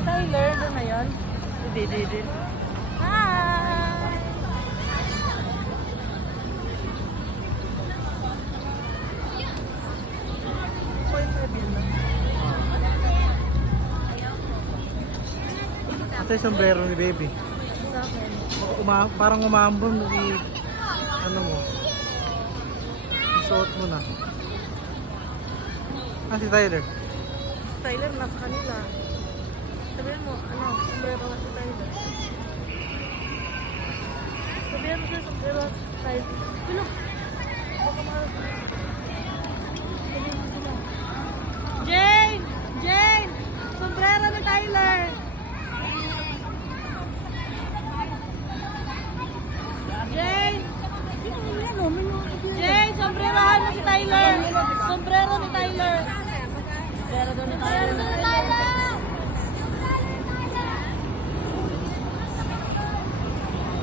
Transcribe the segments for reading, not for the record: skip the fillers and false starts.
Tyler, doon na yun? Hindi. Hi! Ito yung sombrero ni baby. Sa akin. Parang umambon. Ano mo? Isuot mo na. Si Tyler. Tyler, nasa kanila. Sabihin mo, sombrero na si Tyler. Sabihin mo siya, sombrero na si Tyler. Tulog! Baka mahal. Sabihin mo sila. Jane! Jane! Sombrero ni Tyler! Jane! Jane, sombrerohan mo si Tyler! Sombrero ni Tyler! Sombrero doon ni Tyler!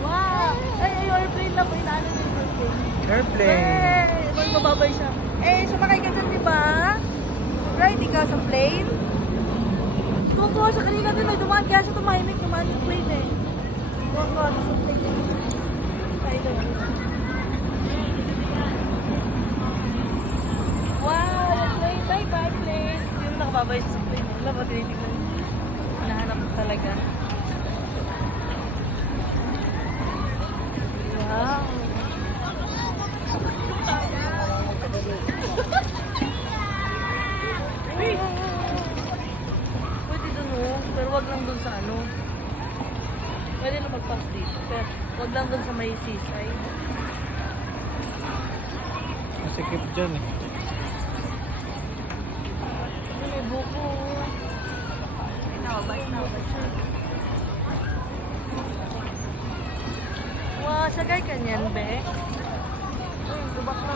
Wow! Ay, airplane lang po. Inaano na yung airplane. Airplane. Magbababay siya. Sumakay ka dyan, di ba? Right, ikaw sa plane? Tuwa siya kanina din. May dumaan kaya siya tumahimik. Dumaan yung plane eh. Tuwa sa plane. Tyler. Wow, yung plane. Bye-bye, plane. Yung nakababay siya sa plane. Wala ba, tinitignan. Hinahanap ko talaga. Wow. Pwede dun pero wag lang dun sa ano. Pwede na mag-pass dito, pero wag lang dun sa may seaside. Masikip dyan eh. May buko. Inawabay siya. Wow, sagay ka niyan, be. Uy, gubak na.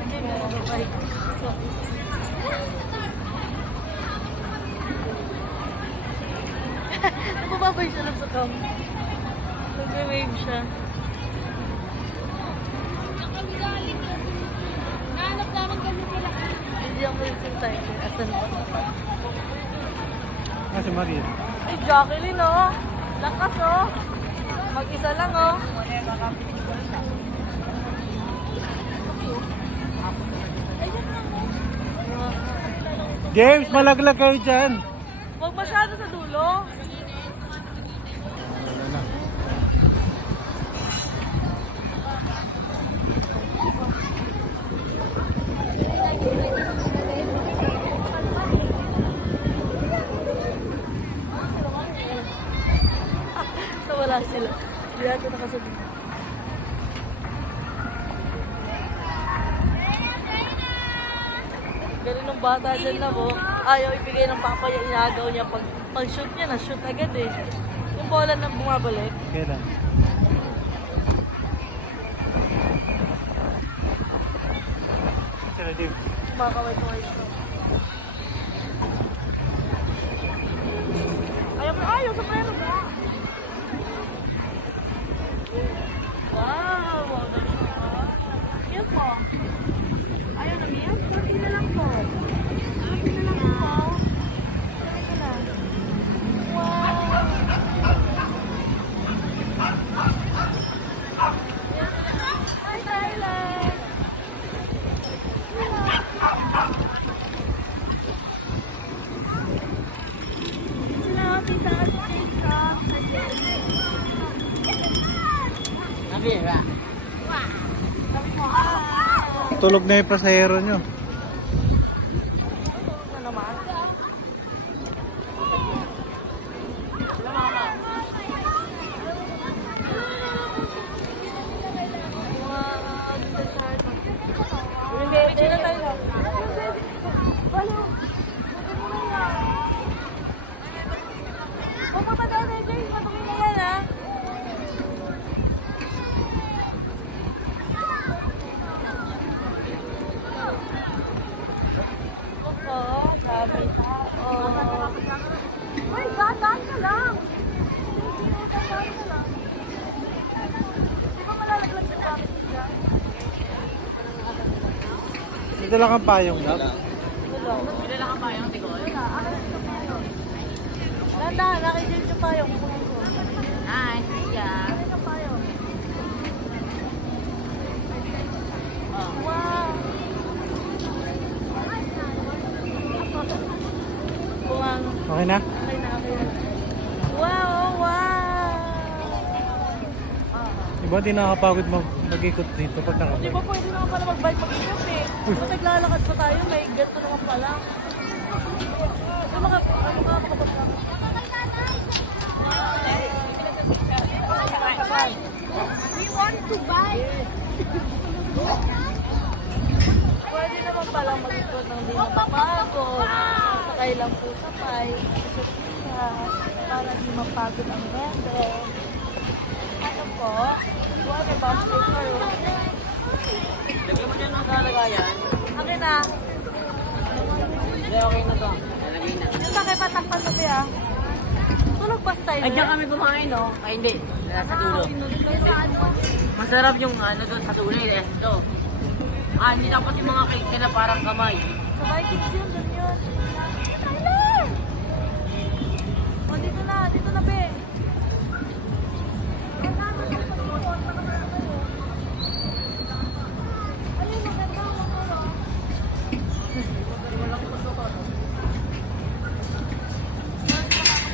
Hindi, meron na bike. So, nabababay siya lang sa cam. Nag-wave siya. Nahanap naman kami sila. Hindi ako yung tayo. Asan ba? Si Maria. Ay, Jacqueline, oh. Lakas, oh. Mag-isa lang, oh. James, malaglag kayo dyan. Huwag masyado sa dulo. Wala na. Nawala sila. Hindi natin nakasabi. Galing ng bata dyan na mo. Ayaw ibigay ng papa yung inagaw niya. Pag shoot niya, na-shoot agad eh. Yung bola na bumabalik. Kailan? Sila Dave. Kumakaway-kaway siya. Ayaw sa pera ba? Wow! Wow na siya. Yan po. Ayaw na niya? Sabi na lang po. Sabi na lang po. Sabi ko na. Wow! Hi, Tyler! Sinabi sa atin sa Sabi mo, hi! Tulog na yung pasahero nyo. Na naman. Hindi, na tayo. Pupunta daw na Jay, matuloy na yan ha. Dito lang ang payong daw. Wala. Pila lang ang payong, Tigol. Wala. Akin na yung payong. Landahan, nakikita yung payong. Hi, Kuya. Akin yung payong. Oh. Wow. Kung ano. Okay na? Okay na, okay na. Wow, wow. Di ba di nakakapagod mag-ikot dito pag Di nakabike? ba pwede naman pala mag-bike mag-ikot eh? Kung naglalakad pa tayo, may ganito naman pala. Yung mga, ano ka, kapag We want to buy. pwede naman palang mag-ikot ng di mapapagod. Sakay lang po sakay. Isa para di mapagod ang mente. Ano po? Pwede ba? Kayo. Lagyan mo dyan ng kalagayan. Akin na. Hindi, okay na to. Lalagay na. Yung bakit patakpan na ba? Tulog ba tayo? Ay, diyan kami kumain, no? Ay, hindi. Sa dulo. Masarap yung ano doon sa dulo, yung resto. Ah, hindi tapos yung mga cake na parang kamay. Sa Vikings yun, dun yun. Tyler! O, dito na, be. Ayun, maganda, maganda.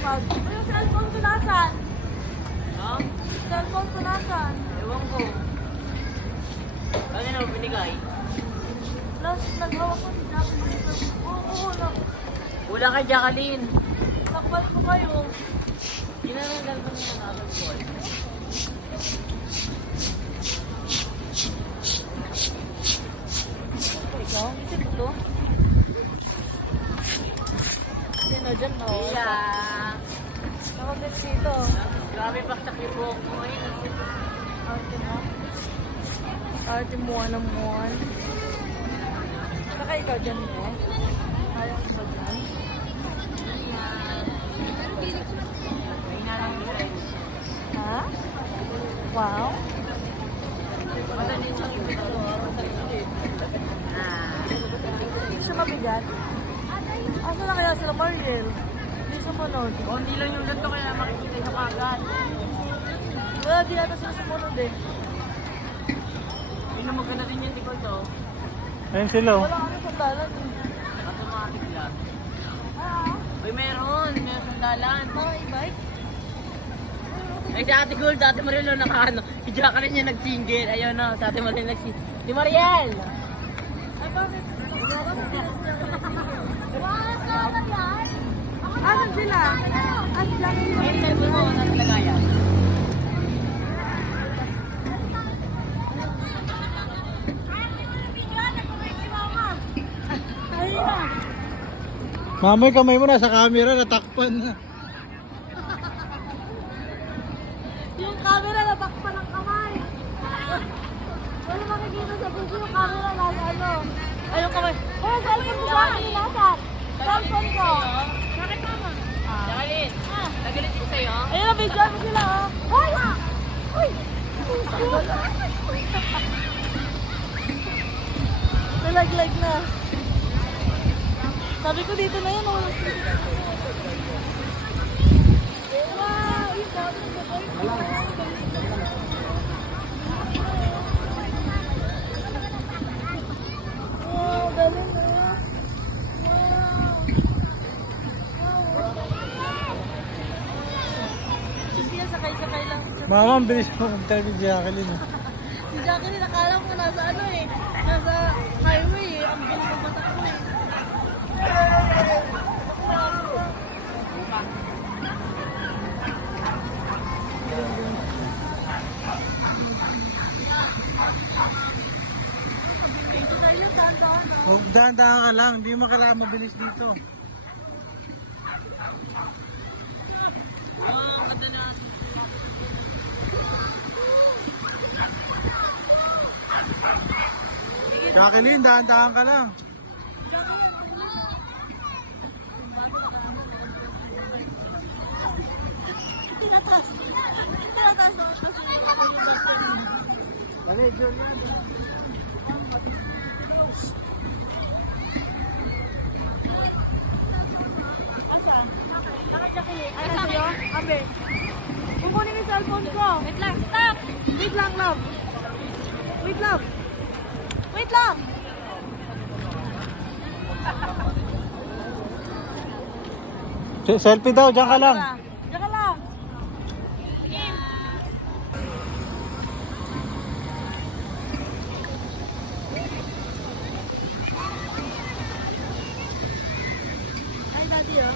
Ay, yung cellphone ko nasan? No? Cellphone ko nasan? Ewan ko. Ano na, binigay? Last, naghawak ko si Jacqueline dito. Oo, Wala kay Jacqueline. nakbalik ko kayo. Hindi na lang dalban niya na ako call. Ikaw, isip ko to. Sino dyan, no? Iya. Nakagad dito. Grabe baksak yung buhok mo ngayon. Arte mo. Arte mo naman. Saka ikaw dyan, eh. Ayaw ko ba dyan? Ay na lang yung Ha? Wow. Madaling lang yung ito. Hindi siya mabigat. Asa na kaya sila, Mariel? Hindi sumunod. Hindi lang yung ganito kaya makikita nyo kagad. Wala, di ata sila sumunod eh. Hindi na maganda din yung tikol to. Ayun sila oh. Wala kami sandalan eh. Automatic lang. Ah, Uy, meron sandalan. mga e-bike? Ay, si Ate Gold, Ate Mariel na nakaano. Si Jacqueline niya nag-single. Ayun na, sa Ate Mariel nag-single. Si Mariel! Ay, bakit? Asan sila? Asan sila? Ay, yung cellphone mo, nasa lagayan. Ay, na. Mamay kamay mo na sa camera, natakpan na. Yung camera natakpan ng kamay. Wala makikita sa video yung camera nasa ano. Ay, yung kamay. Oh, cellphone ko saan? Nasaan? Cellphone ko. Bakit mama? Jacqueline, nagalit ko sa'yo. Ayun na, video mo sila oh. Hoy! Uy! Nalaglag na. Sabi ko dito na yun oh. Wow! Yung dami ng babae. Wow, galing ah. Wow. Sige, sakay-sakay lang. Mama, ang bilis mo kung tayo ni Jacqueline. Oh. Si Jacqueline, nakala mo nasa ano eh. Nasa highway eh. Ang bilis ng batak ko eh. Ito tayo lang, tahan-tahan ah. Huwag dahan-dahan ka lang, hindi mo kailangan mabilis dito. Yung ganda na. Jacqueline, dahan-dahan ka lang. Tinataas. Tinataas na ako kasi yung best friend mo. Manager yan. wait lang. Wait lang. Selfie daw, diyan ka lang. Diyan ka lang. Ay, daddy, oh.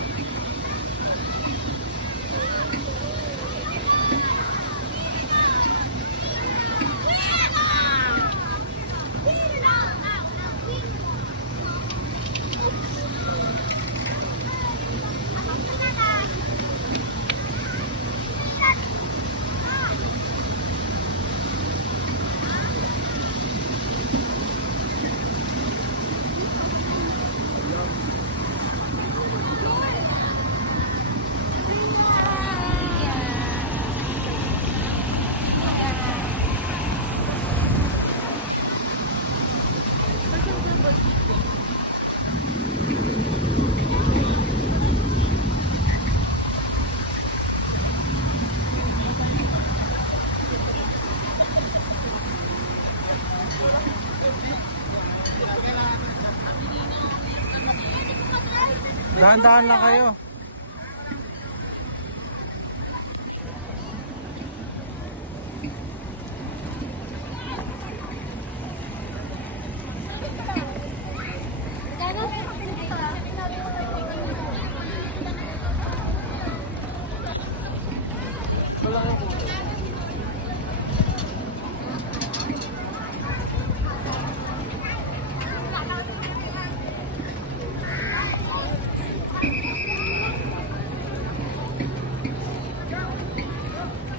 Dahan-dahan lang kayo.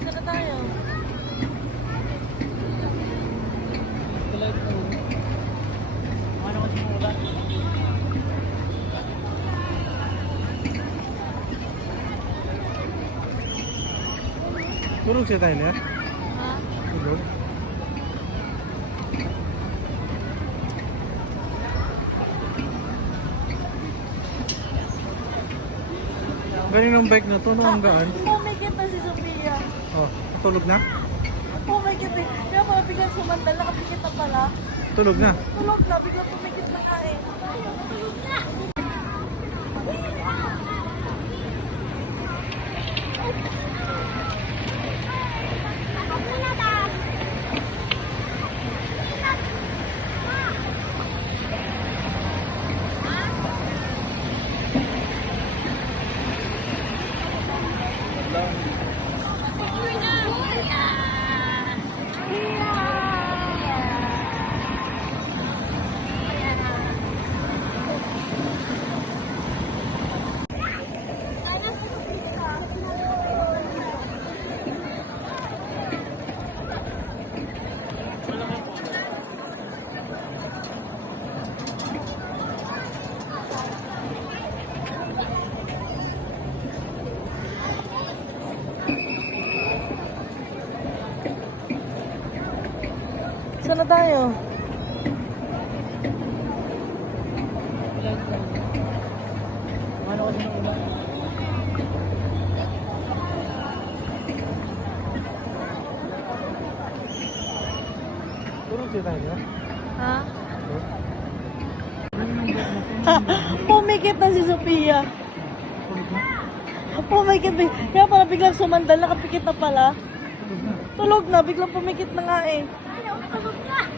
Saan na tayo? Tulog siya tayo niya. Ha? Tulog. Galing ng bike na to, no? Ang gaan. Pumikit na si Sophia. Oh, tulog na? Pumikit eh. Kaya pala biglang sumandal, nakapikit na pala. Tulog na. Tulog na, biglang pumikit na nga eh. Saan na tayo? Tulog siya tayo niya. Ha? Pumikit na si Sophia. Tulog na. Pumikit eh. Kaya pala biglang sumandal, nakapikit na pala. Tulog na. Tulog na, biglang pumikit na nga eh.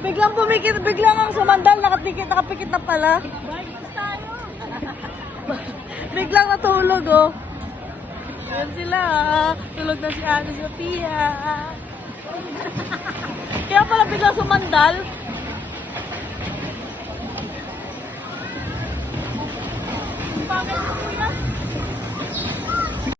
Biglang pumikit, biglang ang sumandal, nakapikit na pala. Biglang natulog oh. Yan sila ah. Tulog na si Ate Sophia. Kaya pala biglang sumandal,